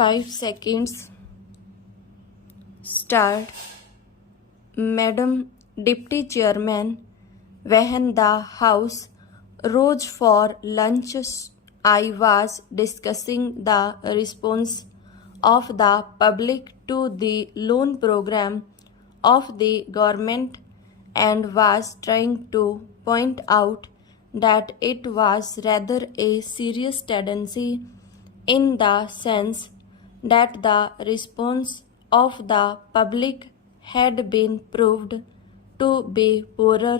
5 seconds. Start. Madam Deputy Chairman, when the House rose for lunch, I was discussing the response of the public to the loan program of the government and was trying to point out that it was rather a serious tendency in the sense that the response of the public had been proved to be poorer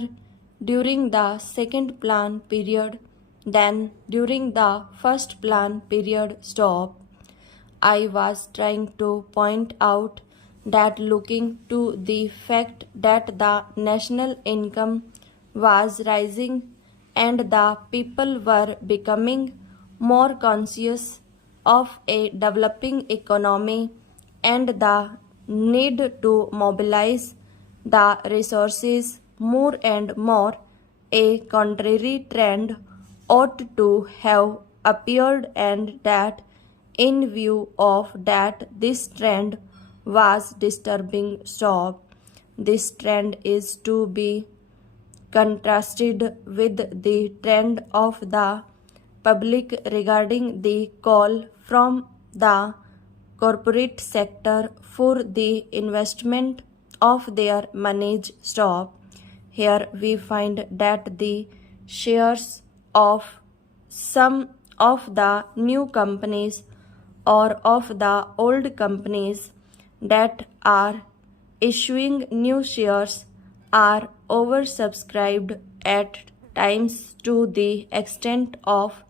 during the second plan period than during the first plan period. Stop. I was trying to point out that looking to the fact that the national income was rising and the people were becoming more conscious of a developing economy and the need to mobilize the resources more and more, a contrary trend ought to have appeared, and that in view of that this trend was disturbing. Stop. This trend is to be contrasted with the trend of the public regarding the call from the corporate sector for the investment of their monies. Stop. Here we find that the shares of some of the new companies or of the old companies that are issuing new shares are oversubscribed at times to the extent of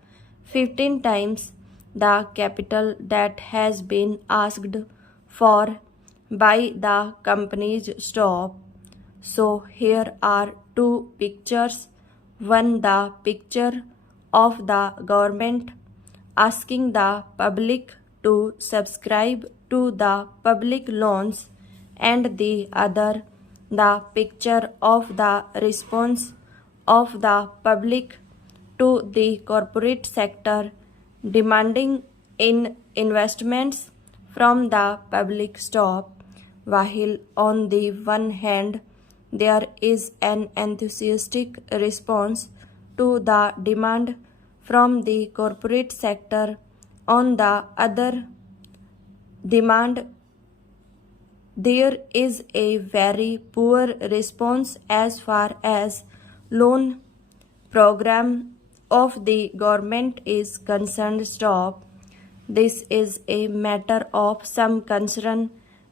15 times the capital that has been asked for by the companies. Stop. So here are two pictures. One, the picture of the government asking the public to subscribe to the public loans, and the other, the picture of the response of the public to the corporate sector demanding in investments from the public. Stop. While on the one hand there is an enthusiastic response to the demand from the corporate sector, on the other demand there is a very poor response as far as loan program of the government is concerned. Stop. This is a matter of some concern,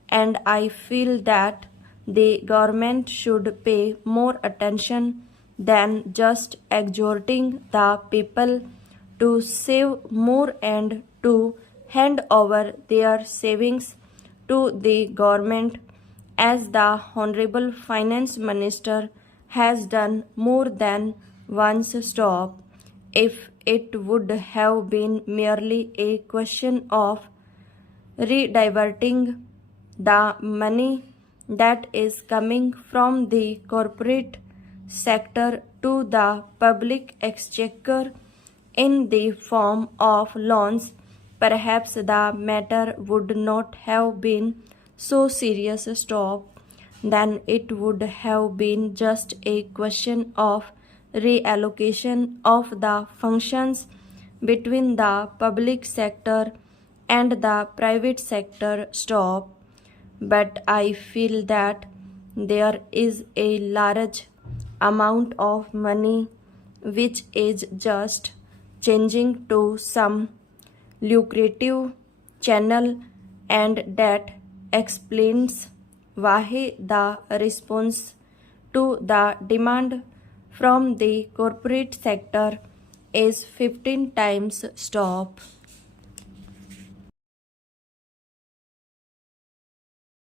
and I feel that the government should pay more attention than just exhorting the people to save more and to hand over their savings to the government, as the Honorable Finance Minister has done more than once. Stop. If it would have been merely a question of rediverting the money that is coming from the corporate sector to the public exchequer in the form of loans, perhaps the matter would not have been so serious. Stop. Then it would have been just a question of reallocation of the functions between the public sector and the private sector. Stop. But I feel that there is a large amount of money which is just changing to some lucrative channel, and that explains why the response to the demand from the corporate sector is 15 times. Stop.